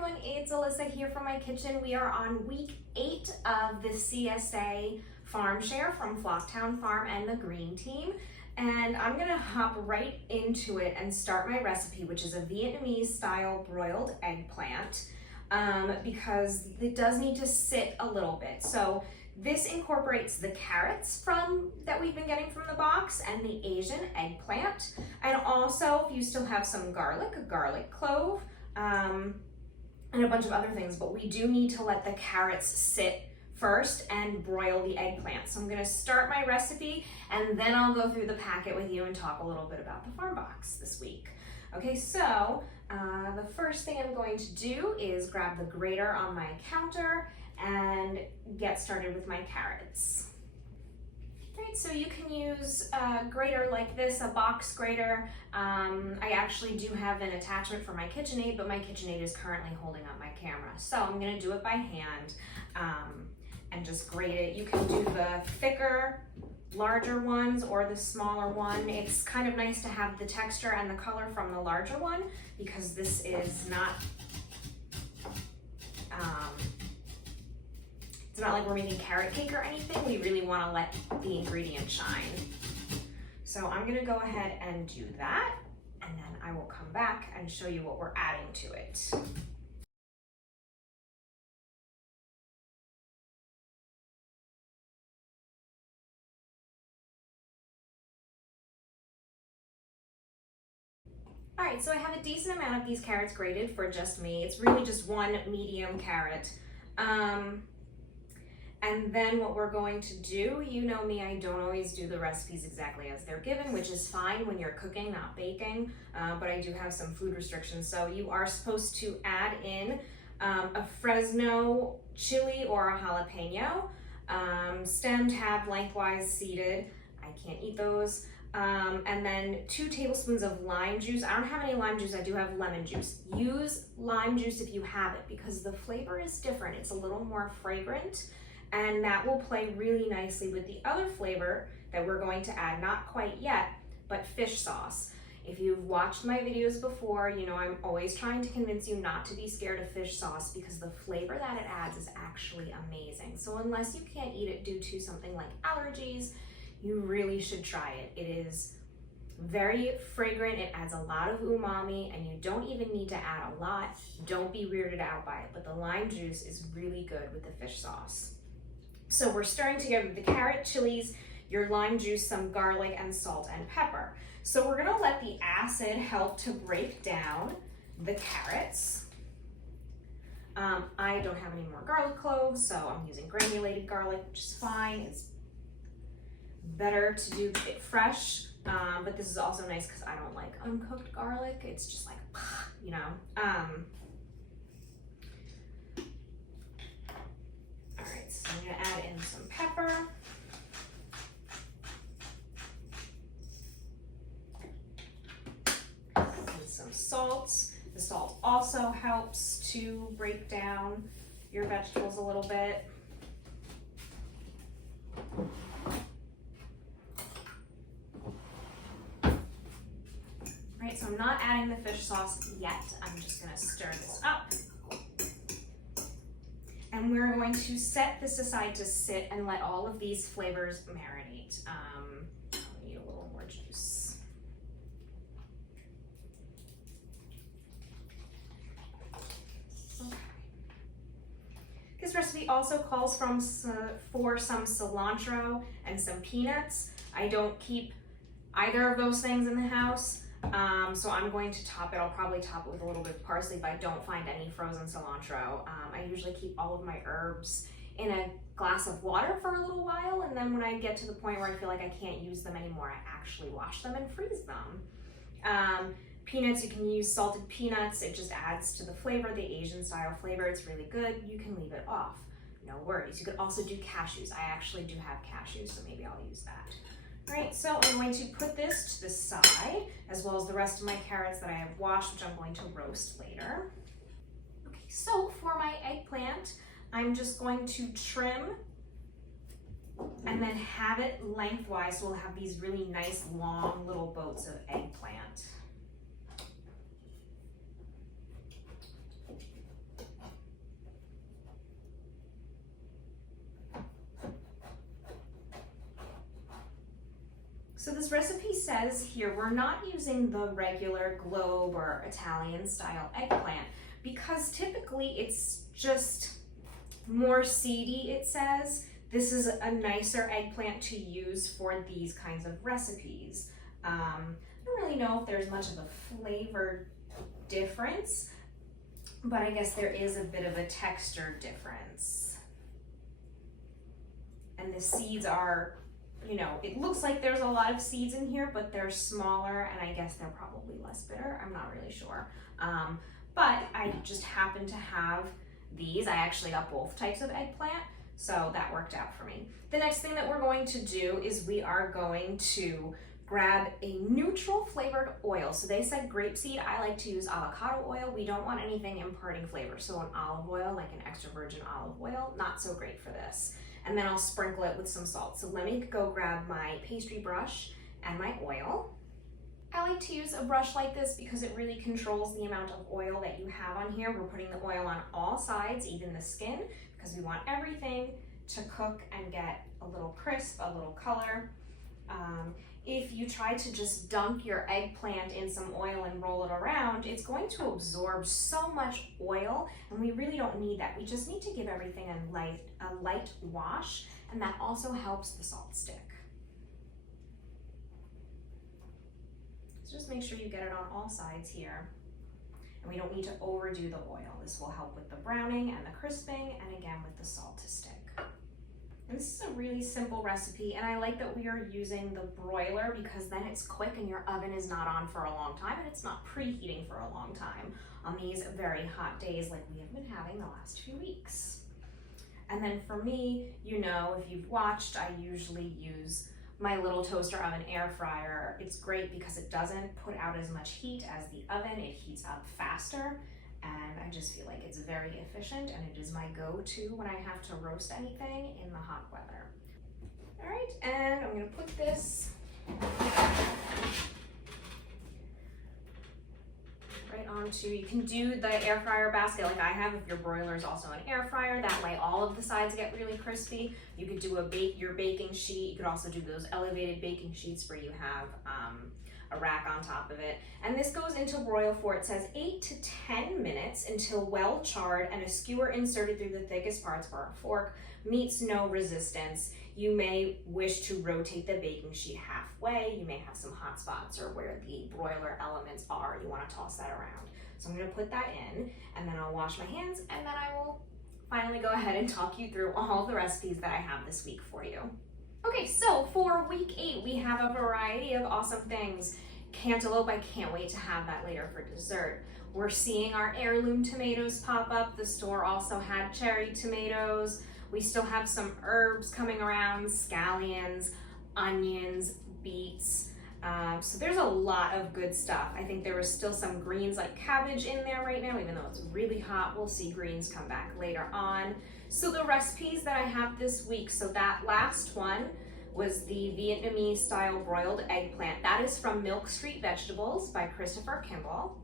everyone, it's Alyssa here from my kitchen. We are on week 8 of the CSA farm share from Flocktown Farm and the Green Team. And I'm gonna hop right into it and start my recipe, which is a Vietnamese style broiled eggplant, because it does need to sit a little bit. So this incorporates the carrots that we've been getting from the box and the Asian eggplant. And also, if you still have some garlic, a garlic clove, and a bunch of other things, but we do need to let the carrots sit first and broil the eggplant. So I'm gonna start my recipe and then I'll go through the packet with you and talk a little bit about the farm box this week. Okay, so the first thing I'm going to do is grab the grater on my counter and get started with my carrots. Right, so you can use a grater like this, a box grater. I actually do have an attachment for my KitchenAid, but my KitchenAid is currently holding up my camera. So I'm gonna do it by hand and just grate it. You can do the thicker, larger ones or the smaller one. It's kind of nice to have the texture and the color from the larger one because this is not, it's not like we're making carrot cake or anything. We really want to let the ingredients shine. So I'm going to go ahead and do that, and then I will come back and show you what we're adding to it. All right, so I have a decent amount of these carrots grated for just me. It's really just one medium carrot. And then what we're going to do, you know me, I don't always do the recipes exactly as they're given, which is fine when you're cooking, not baking, but I do have some food restrictions. So you are supposed to add in a Fresno chili or a jalapeno, stemmed, halved, lengthwise, seeded. I can't eat those. And then 2 tablespoons of lime juice. I don't have any lime juice, I do have lemon juice. Use lime juice if you have it because the flavor is different. It's a little more fragrant and that will play really nicely with the other flavor that we're going to add, not quite yet, but fish sauce. If you've watched my videos before, you know I'm always trying to convince you not to be scared of fish sauce because the flavor that it adds is actually amazing. So unless you can't eat it due to something like allergies, you really should try it. It is very fragrant, it adds a lot of umami, and you don't even need to add a lot. Don't be weirded out by it, but the lime juice is really good with the fish sauce. So we're stirring together the carrot, chilies, your lime juice, some garlic, and salt and pepper. So we're gonna let the acid help to break down the carrots. I don't have any more garlic cloves, so I'm using granulated garlic, which is fine. It's better to do it fresh, but this is also nice because I don't like uncooked garlic. It's just like, you know. All right, so I'm gonna add in some pepper. And some salt. The salt also helps to break down your vegetables a little bit. Right, so I'm not adding the fish sauce yet. I'm just gonna stir this up. And we're going to set this aside to sit and let all of these flavors marinate. I need a little more juice. Okay. This recipe also calls for some cilantro and some peanuts. I don't keep either of those things in the house. So I'm going to top it. I'll probably top it with a little bit of parsley if I don't find any frozen cilantro. I usually keep all of my herbs in a glass of water for a little while, and then when I get to the point where I feel like I can't use them anymore, I actually wash them and freeze them. Peanuts, you can use salted peanuts. It just adds to the flavor, the Asian style flavor. It's really good. You can leave it off. No worries. You could also do cashews. I actually do have cashews, so maybe I'll use that. All right, so I'm going to put this to the side, as well as the rest of my carrots that I have washed, which I'm going to roast later. Okay, so for my eggplant, I'm just going to trim and then have it lengthwise, so we'll have these really nice long little boats of eggplant. So this recipe says here we're not using the regular globe or Italian style eggplant because typically it's just more seedy, it says. This is a nicer eggplant to use for these kinds of recipes. I don't really know if there's much of a flavor difference, but I guess there is a bit of a texture difference. And the seeds are, you know, it looks like there's a lot of seeds in here, but they're smaller, and I guess they're probably less bitter. I'm not really sure. But I just happen to have these. I actually got both types of eggplant, so that worked out for me. The next thing that we're going to do is we are going to grab a neutral flavored oil. So they said grapeseed. I like to use avocado oil. We don't want anything imparting flavor. So an olive oil, like an extra virgin olive oil, not so great for this. And then I'll sprinkle it with some salt. So let me go grab my pastry brush and my oil. I like to use a brush like this because it really controls the amount of oil that you have on here. We're putting the oil on all sides, even the skin, because we want everything to cook and get a little crisp, a little color. If you try to just dunk your eggplant in some oil and roll it around, it's going to absorb so much oil, and we really don't need that. We just need to give everything a light wash, and that also helps the salt stick. So just make sure you get it on all sides here. And we don't need to overdo the oil. This will help with the browning and the crisping, and again with the salt to stick. And this is a really simple recipe, and I like that we are using the broiler because then it's quick and your oven is not on for a long time and it's not preheating for a long time on these very hot days like we have been having the last few weeks. And then for me, you know, if you've watched, I usually use my little toaster oven air fryer. It's great because it doesn't put out as much heat as the oven. It heats up faster. And I just feel like it's very efficient, and it is my go-to when I have to roast anything in the hot weather. All right, and I'm gonna put this right onto, you can do the air fryer basket like I have if your broiler is also an air fryer. That way all of the sides get really crispy. You could do your baking sheet. You could also do those elevated baking sheets where you have a rack on top of it. And this goes into broil for, it says 8 to 10 minutes until well charred and a skewer inserted through the thickest parts or a fork meets no resistance. You may wish to rotate the baking sheet halfway. You may have some hot spots or where the broiler elements are. You want to toss that around. So I'm going to put that in, and then I'll wash my hands, and then I will finally go ahead and talk you through all the recipes that I have this week for you. Okay, so for week 8, we have a variety of awesome things. Cantaloupe, I can't wait to have that later for dessert. We're seeing our heirloom tomatoes pop up. The store also had cherry tomatoes. We still have some herbs coming around, scallions, onions, beets. So there's a lot of good stuff. I think there was still some greens like cabbage in there right now, even though it's really hot. We'll see greens come back later on. So the recipes that I have this week, so that last one was the Vietnamese style broiled eggplant. That is from Milk Street Vegetables by Christopher Kimball.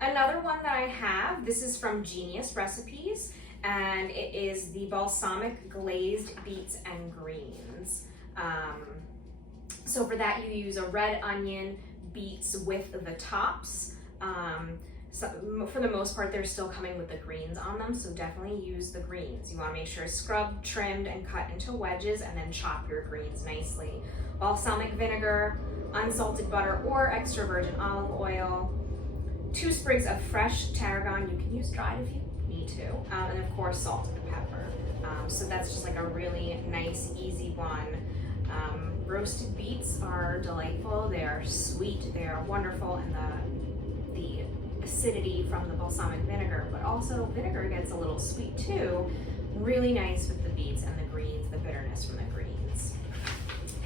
Another one that I have, this is from Genius Recipes, and it is the balsamic glazed beets and greens. So for that you use a red onion, beets with the tops. So for the most part, they're still coming with the greens on them, so definitely use the greens. You want to make sure it's scrubbed, trimmed, and cut into wedges, and then chop your greens nicely. Balsamic vinegar, unsalted butter or extra virgin olive oil, 2 sprigs of fresh tarragon. You can use dried if you need to, and of course salt and pepper. So that's just like a really nice, easy one. Roasted beets are delightful. They are sweet. They are wonderful, and the acidity from the balsamic vinegar, but also vinegar gets a little sweet too. Really nice with the beets and the greens, the bitterness from the greens.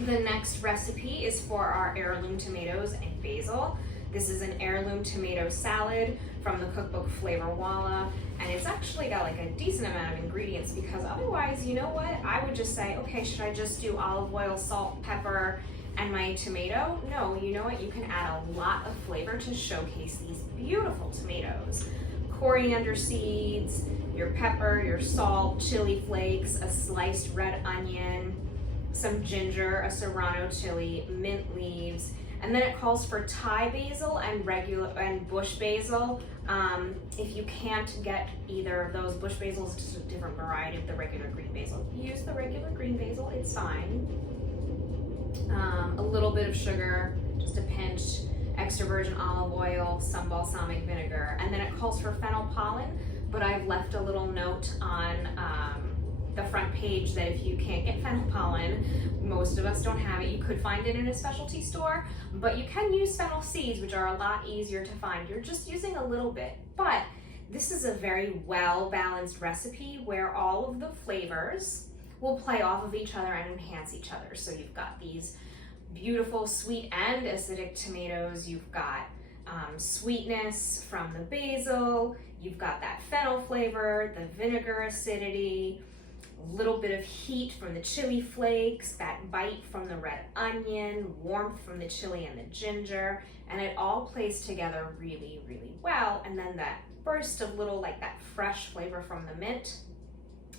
The next recipe is for our heirloom tomatoes and basil. This is an heirloom tomato salad from the cookbook Flavor Walla, and it's actually got like a decent amount of ingredients because otherwise, you know what? I would just say, okay, should I just do olive oil, salt, pepper, and my tomato? No, you know what? You can add a lot of flavor to showcase these beautiful tomatoes. Coriander seeds, your pepper, your salt, chili flakes, a sliced red onion, some ginger, a serrano chili, mint leaves, and then it calls for Thai basil and bush basil. If you can't get either of those, bush basil is just a different variety of the regular green basil. If you use the regular green basil, it's fine. A little bit of sugar, just a pinch, extra virgin olive oil, some balsamic vinegar, and then it calls for fennel pollen, but I've left a little note on the front page that if you can't get fennel pollen, most of us don't have it, you could find it in a specialty store, but you can use fennel seeds, which are a lot easier to find. You're just using a little bit, but this is a very well-balanced recipe where all of the flavors will play off of each other and enhance each other. So you've got these beautiful sweet and acidic tomatoes, you've got sweetness from the basil, you've got that fennel flavor, the vinegar acidity, a little bit of heat from the chili flakes, that bite from the red onion, warmth from the chili and the ginger, and it all plays together really, really well. And then that burst of little, like that fresh flavor from the mint.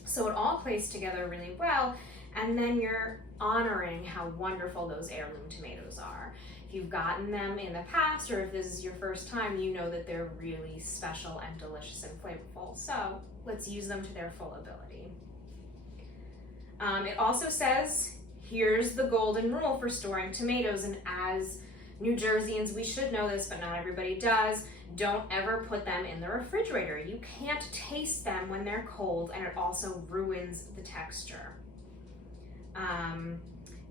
So it all plays together really well, and then you're honoring how wonderful those heirloom tomatoes are. If you've gotten them in the past, or if this is your first time, you know that they're really special and delicious and flavorful. So let's use them to their full ability. It also says, here's the golden rule for storing tomatoes, and as New Jerseyans, we should know this, but not everybody does. Don't ever put them in the refrigerator. You can't taste them when they're cold, and it also ruins the texture.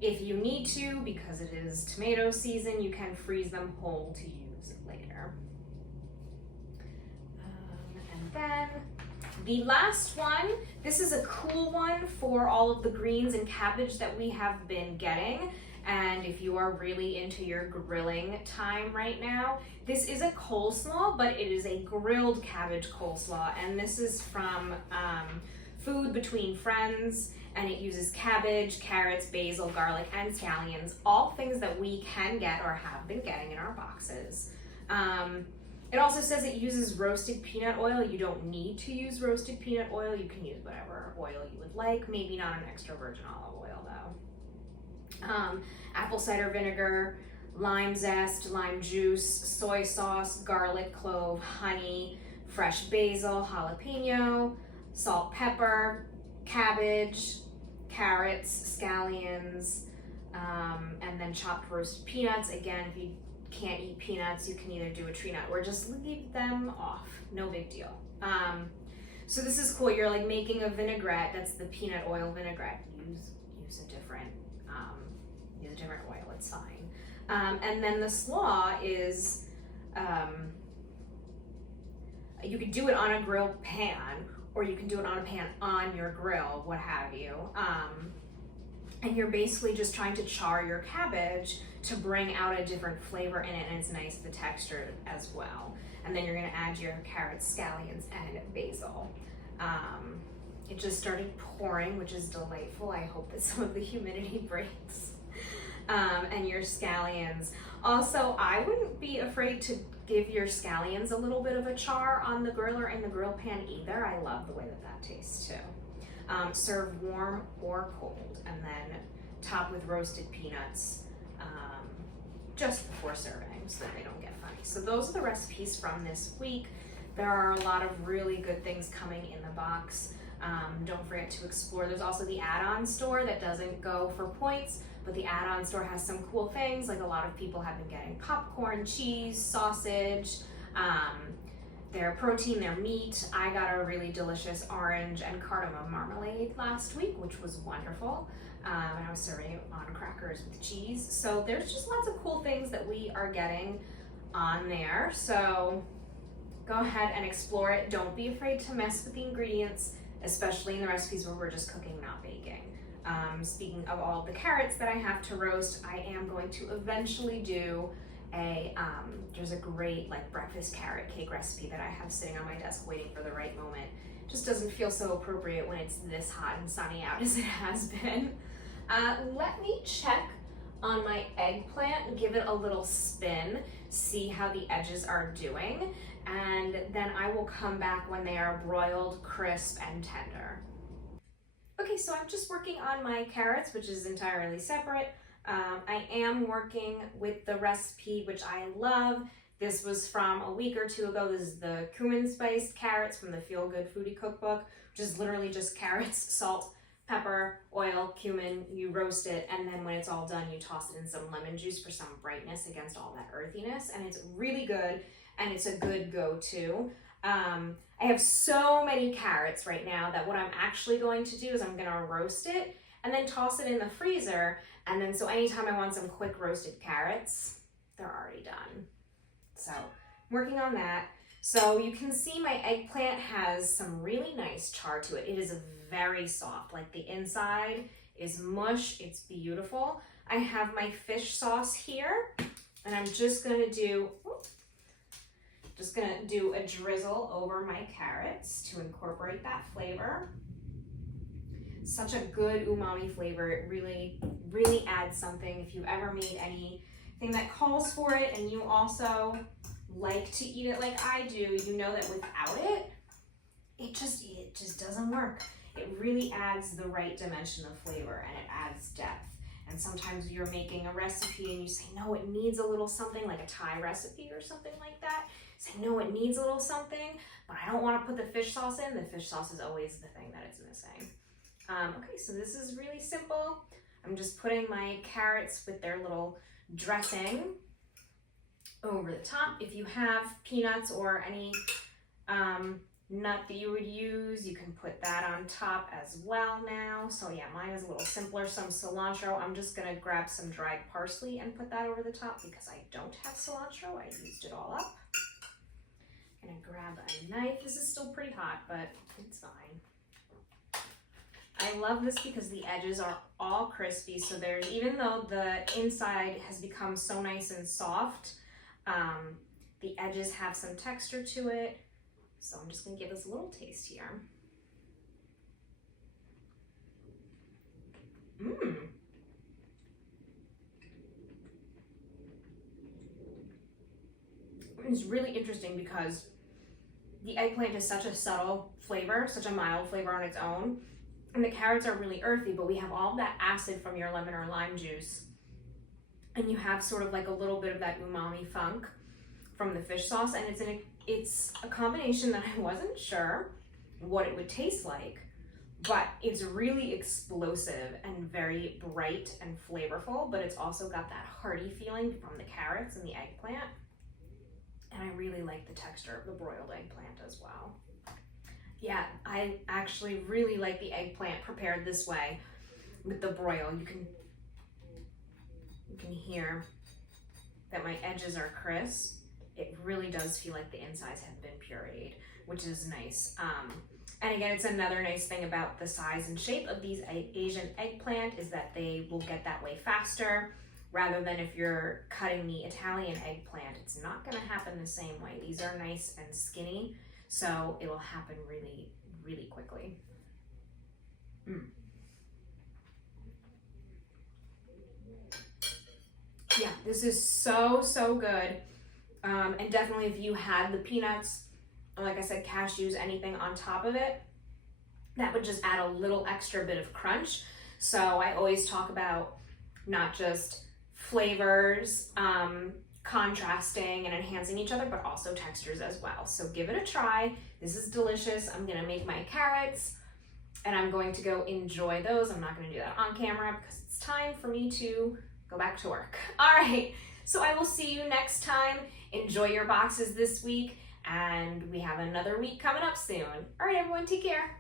If you need to, because it is tomato season, you can freeze them whole to use later. And then the last one, this is a cool one for all of the greens and cabbage that we have been getting. And if you are really into your grilling time right now, this is a coleslaw, but it is a grilled cabbage coleslaw. And this is from Food Between Friends, and it uses cabbage, carrots, basil, garlic, and scallions, all things that we can get or have been getting in our boxes. It also says it uses roasted peanut oil. You don't need to use roasted peanut oil. You can use whatever oil you would like, maybe not an extra virgin olive oil though. Apple cider vinegar, lime zest, lime juice, soy sauce, garlic, clove, honey, fresh basil, jalapeno, salt, pepper, cabbage, carrots, scallions, and then chopped roasted peanuts. Again, if you can't eat peanuts, you can either do a tree nut or just leave them off. No big deal. So this is cool. You're like making a vinaigrette. That's the peanut oil vinaigrette. Use a different oil. It's fine. And then the slaw is you could do it on a grill pan, or you can do it on a pan on your grill, what have you. And you're basically just trying to char your cabbage to bring out a different flavor in it, and it's nice the texture as well. And then you're gonna add your carrots, scallions, and basil. It just started pouring, which is delightful. I hope that some of the humidity breaks. And your scallions. Also, I wouldn't be afraid to give your scallions a little bit of a char on the griller in the grill pan either. I love the way that tastes too. Serve warm or cold, and then top with roasted peanuts just before serving so that they don't get funny. So those are the recipes from this week. There are a lot of really good things coming in the box. Don't forget to explore. There's also the add-on store that doesn't go for points, but the add-on store has some cool things, like a lot of people have been getting popcorn, cheese, sausage, their protein, their meat. I got a really delicious orange and cardamom marmalade last week, which was wonderful. And I was serving it on crackers with cheese. So there's just lots of cool things that we are getting on there. So go ahead and explore it. Don't be afraid to mess with the ingredients, especially in the recipes where we're just cooking, not baking. Speaking of all the carrots that I have to roast, I am going to eventually do there's a great like breakfast carrot cake recipe that I have sitting on my desk waiting for the right moment. Just doesn't feel so appropriate when it's this hot and sunny out as it has been. Let me check on my eggplant and give it a little spin, see how the edges are doing, and then I will come back when they are broiled, crisp, and tender. Okay, so I'm just working on my carrots, which is entirely separate. I am working with the recipe, which I love. This was from a week or two ago. This is the cumin spiced carrots from the Feel Good Foodie cookbook, which is literally just carrots, salt, pepper, oil, cumin. You roast it, and then when it's all done, you toss it in some lemon juice for some brightness against all that earthiness, and it's really good, and it's a good go-to. I have so many carrots right now that what I'm actually going to do is I'm gonna roast it and then toss it in the freezer, and then so anytime I want some quick roasted carrots, they're already done. So I'm working on that. So you can see my eggplant has some really nice char to it. It is very soft, like the inside is mush, it's beautiful. I have my fish sauce here, and I'm just gonna do a drizzle over my carrots to incorporate that flavor. Such a good umami flavor. It really, really adds something. If you ever made anything that calls for it and you also like to eat it like I do, you know that without it, it just doesn't work. It really adds the right dimension of flavor, and it adds depth. And sometimes you're making a recipe and you say, no, it needs a little something, like a Thai recipe or something like that. Say, no, it needs a little something, but I don't want to put the fish sauce in. The fish sauce is always the thing that it's missing. Okay, so this is really simple. I'm just putting my carrots with their little dressing over the top. If you have peanuts or any nut that you would use, you can put that on top as well now. So yeah, mine is a little simpler. Some cilantro. I'm just gonna grab some dried parsley and put that over the top because I don't have cilantro. I used it all up. I'm gonna grab a knife. This is still pretty hot, but it's fine. I love this because the edges are all crispy. So there's, even though the inside has become so nice and soft, the edges have some texture to it. So I'm just gonna give this a little taste here. It's really interesting because the eggplant is such a subtle flavor, such a mild flavor on its own, and the carrots are really earthy, but we have all that acid from your lemon or lime juice, and you have sort of like a little bit of that umami funk from the fish sauce, and it's a combination that I wasn't sure what it would taste like, but it's really explosive and very bright and flavorful, but it's also got that hearty feeling from the carrots and the eggplant. And I really like the texture of the broiled eggplant as well. Yeah, I actually really like the eggplant prepared this way with the broil. You can hear that my edges are crisp. It really does feel like the insides have been pureed, which is nice. And again, it's another nice thing about the size and shape of these Asian eggplant is that they will get that way faster, rather than if you're cutting the Italian eggplant, it's not gonna happen the same way. These are nice and skinny, so it'll happen really, really quickly. Yeah, this is so, so good. And definitely if you had the peanuts, like I said, cashews, anything on top of it, that would just add a little extra bit of crunch. So I always talk about not just flavors, contrasting and enhancing each other, but also textures as well. So give it a try. This is delicious. I'm gonna make my carrots and I'm going to go enjoy those. I'm not gonna do that on camera because it's time for me to go back to work. All right, so I will see you next time. Enjoy your boxes this week, and we have another week coming up soon. All right, everyone, take care.